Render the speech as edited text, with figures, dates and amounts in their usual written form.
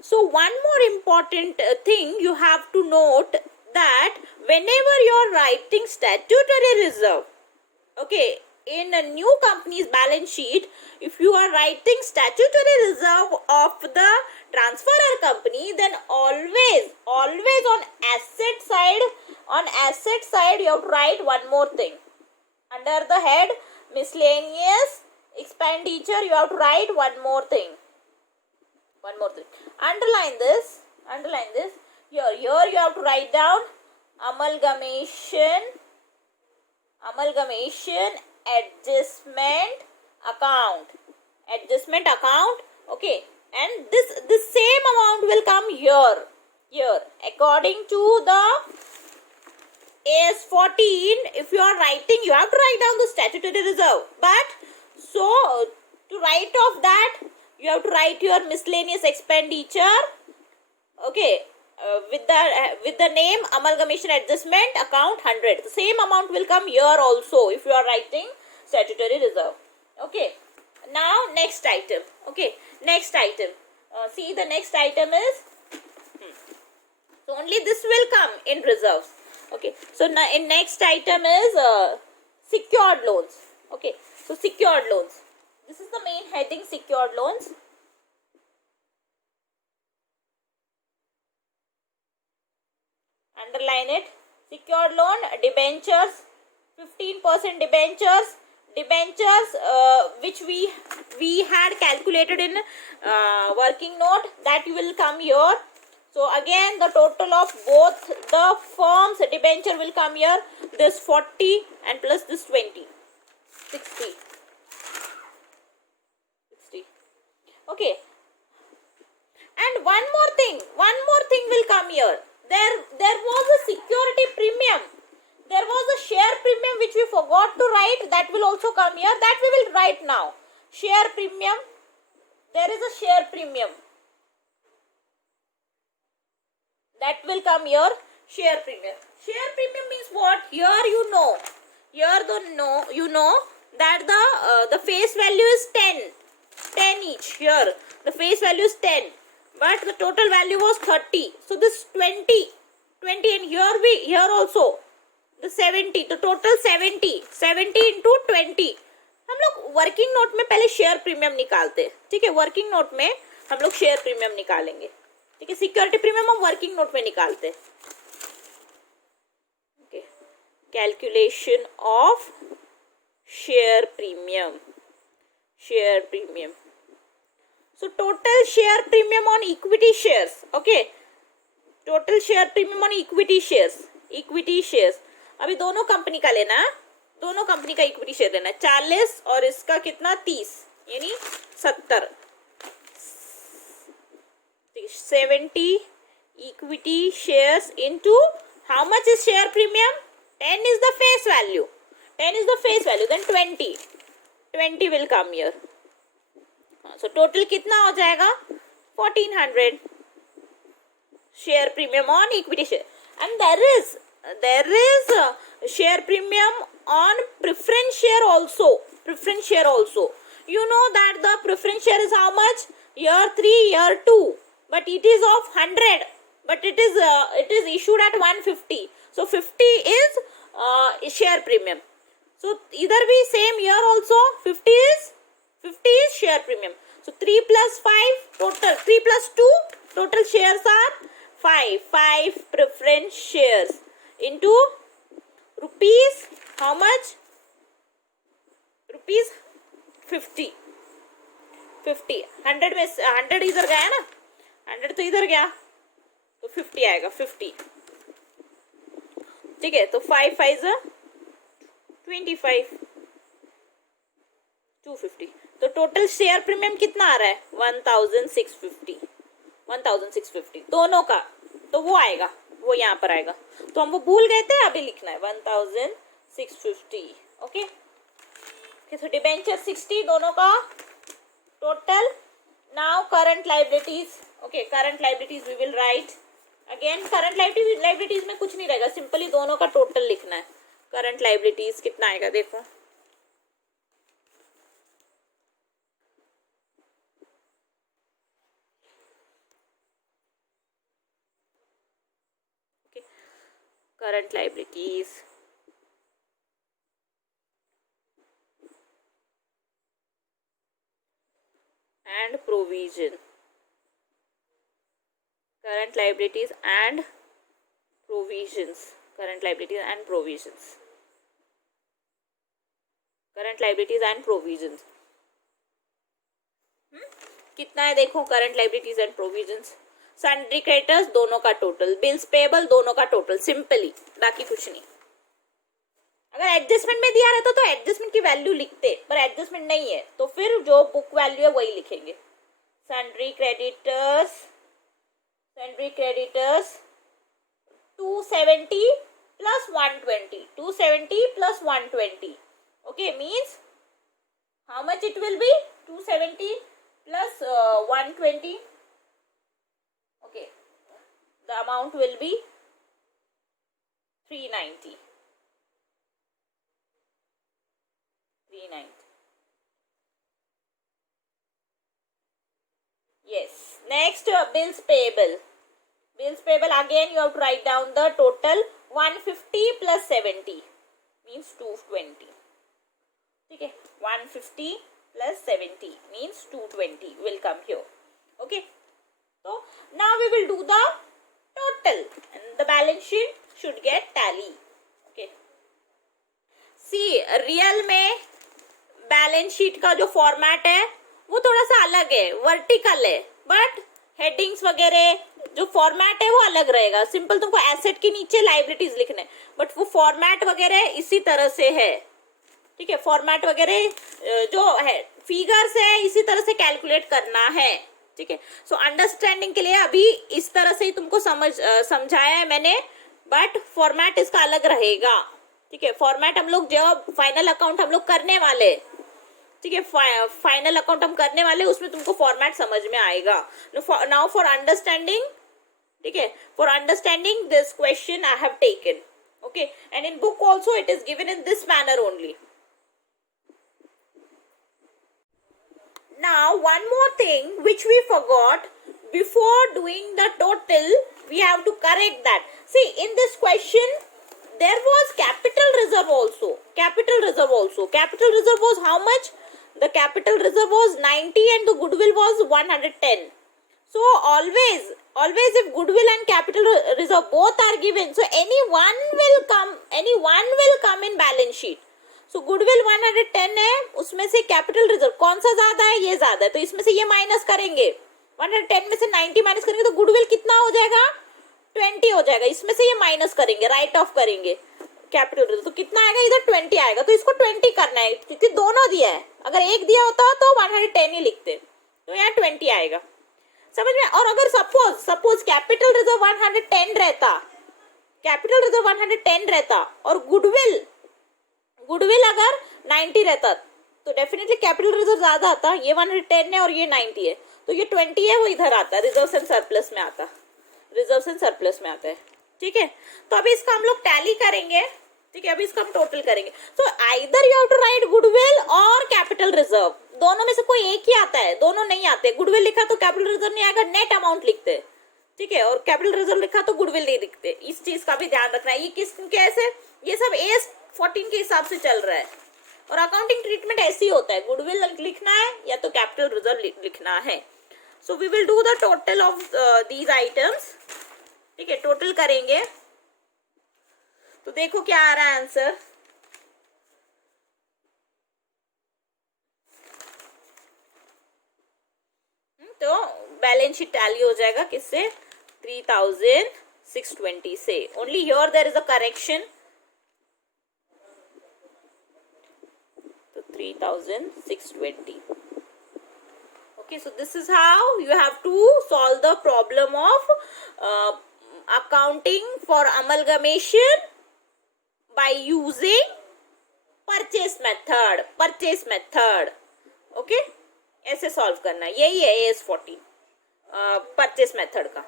So one more important thing you have to note, that whenever you're writing statutory reserve, okay, in a new company's balance sheet, if you are writing statutory reserve of the transferor company, then always on asset side you have to write one more thing. Under the head miscellaneous expenditure, you have to write one more thing. Underline this. Here you have to write down amalgamation adjustment account. Okay, and this same amount will come here according to the AS14. If you are writing, you have to write down the statutory reserve, but so to write off that, you have to write your miscellaneous expenditure, okay, with the name amalgamation adjustment account 100. The same amount will come here also if you are writing statutory reserve. Okay, now next item. See, the next item is so only this will come in reserves. Okay, so now in next item is secured loans. Okay, so secured loans, this is the main heading, secured loans. Underline it. Secured loan, debentures, 15% debentures which we had calculated in working note, that will come here. So again, the total of both the firms debenture will come here. This 40 and plus this 20, 60. Okay, and one more thing will come here. There was a security premium, there was a share premium which we forgot to write, that will also come here, that we will write now. Share premium, there is a share premium, that will come here. Share premium means what? Here you know that the face value is 10 each. Here the face value is 10, but the total value was 30, so this 20, and here also the 70, the total 70 into 20. हम लोग working note में पहले share premium निकालते हैं, ठीक है, working note में हम लोग शेयर प्रीमियम निकालेंगे, ठीक है, सिक्योरिटी प्रीमियम हम वर्किंग नोट में निकालते हैं. Okay, calculation of share premium. So total share premium on equity shares. Okay, total share premium on equity shares. अभी दोनों कंपनी का लेना है, दोनों कंपनी का इक्विटी शेयर लेना है. 40 और इसका कितना 30, यानी 70. 70 equity shares into how much is share premium? 10 is the face value. Then 20 will come here. So total कितना हो जाएगा? 1400 share premium on equity share. And there is share premium on preference share also. You know that the preference share is how much? Year 3, year 2. But it is of 100. But it is issued at 150. So 50 is share premium. So either be same year also. 50 is share premium. So 3 plus 5 total. 3 plus 2 total shares are 5. 5 preference shares into rupees. How much? Rupees 50. 100 में 100 इधर गया ना, 100 तो इधर गया, तो 50 आएगा. 50, ठीक है. तो 5 5 25, 250. तो टोटल शेयर प्रीमियम कितना आ रहा है? 1650 दोनों का. तो वो आएगा, वो यहाँ पर आएगा. तो हम वो भूल गए थे, अभी लिखना है 1650. ओके, तो डिबेंचर 60 दोनों का total. Now current liabilities. Okay, current liabilities we will write again. Current liabilities में कुछ नहीं रहेगा, सिंपली दोनों का टोटल लिखना है. करंट लाइबिलिटीज कितना आएगा देखो. current liabilities and provision, current liabilities and provisions, current liabilities and provisions, current liabilities and provisions. कितना है देखो, current liabilities and provisions, sundry creditors दोनों का टोटल, बिल्स पेबल दोनों का टोटल, सिंपली, बाकी कुछ नहीं. अगर एडजस्टमेंट में दिया रहता तो एडजस्टमेंट की वैल्यू लिखते, पर एडजस्टमेंट नहीं है तो फिर जो बुक वैल्यू है वही लिखेंगे. Sundry creditors, sundry creditors 270 plus 120, 270 plus 120. Okay, means how much it will be? 270 plus 120. Okay, the amount will be 390. 390. Yes. Next, bills payable. Bills payable, again you have to write down the total. 150 plus 70 means 220. Okay, 150 plus 70 means 220 will come here. Okay, so now we will do the total and the balance sheet should get tally. Okay, see, real में balance sheet का जो format है वो थोड़ा सा अलग है, vertical है, बट हेडिंग्स वगैरह जो फॉर्मेट है वो अलग रहेगा. सिंपल तुमको एसेट के नीचे लाइबिलिटीज लिखने, बट वो फॉर्मेट वगैरह इसी तरह से है. ठीक है, फॉर्मेट वगैरह जो है फिगर्स है इसी तरह से कैलकुलेट करना है. ठीक है, सो अंडरस्टैंडिंग के लिए अभी इस तरह से ही तुमको समझाया है मैंने, बट फॉर्मेट इसका अलग रहेगा. ठीक है, फॉर्मेट हम लोग जब फाइनल अकाउंट हम लोग करने वाले, ठीक है, फाइनल अकाउंट हम करने वाले उसमें तुमको फॉर्मेट समझ में आएगा. नाउ फॉर अंडरस्टैंडिंग, ठीक है, for understanding this question I have taken. Okay, and in book also it is given in this manner only. Now one more thing which we forgot before doing the total, we have to correct that. See, in this question there was capital reserve also. Capital reserve also. Capital reserve was how much? The capital reserve was 90 and the goodwill was 110. So always if goodwill and capital reserve both are given, so any one will come in balance sheet. So goodwill 110 है, उसमें से capital reserve कौन सा ज्यादा है? ये ज्यादा है, तो इसमें से ये माइनस करेंगे. 110 में से 90 माइनस करेंगे तो गुडविल कितना हो जाएगा? 20 हो जाएगा. इसमें से ये माइनस करेंगे, राइट ऑफ करेंगे कैपिटल रिजर्व, तो कितना आएगा? इधर 20 आएगा. तो इसको 20 करना है क्योंकि दोनों दिया है. अगर एक दिया होता तो 110 ही लिखते, तो यहाँ 20 आएगा. समझ में? और अगर सपोज कैपिटल रिजर्व 110 रहता, कैपिटल रिजर्व 110 रहता और गुडविल अगर 90 रहता तो डेफिनेटली कैपिटल रिजर्व ज्यादा आता. ये 110 है और ये 90 है, तो ये 20 है वो इधर आता है, रिजर्व्स एंड सरप्लस में आता, रिजर्व्स एंड सरप्लस में आता है. ठीक है, तो अभी इसका हम लोग टैली करेंगे. ठीक है, अभी इसका हम टोटल करेंगे. तो either you have to write goodwill और कैपिटल रिजर्व, दोनों में से कोई एक ही आता है, दोनों नहीं आते. गुडविल लिखा तो कैपिटल रिजर्व नहीं आएगा, नेट अमाउंट लिखते. ठीक है, और कैपिटल रिजर्व लिखा तो गुडविल नहीं लिखते. इस चीज का भी ध्यान रखना है. ये किस कैसे, ये सब AS 14 के हिसाब से चल रहा है और अकाउंटिंग ट्रीटमेंट ऐसे ही होता है. गुडविल लिखना है या तो कैपिटल रिजर्व लिखना है. So we will do the total of these items. ठीक है, टोटल करेंगे तो देखो क्या आ रहा है आंसर. तो बैलेंस शीट टैली हो जाएगा किससे? 3620 से. Only here there is a correction. 3620. Okay, so this is how you have to solve the problem of accounting for amalgamation by using purchase method. Okay, ऐसे solve करना. यही है AS 14 purchase method का.